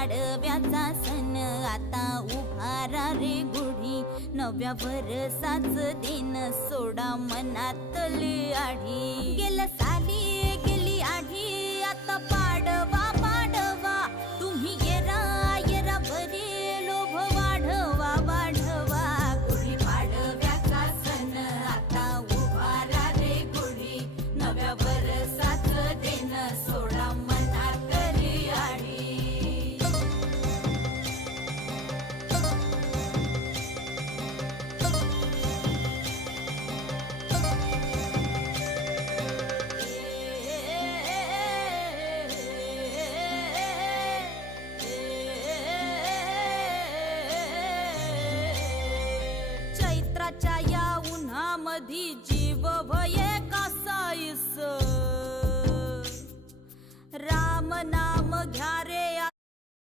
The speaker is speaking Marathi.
पाडव्याचा सण आता उभारा रे गुढी, नव्या वर्षाच दिन सोडा मनातली आढी। गेल्या साली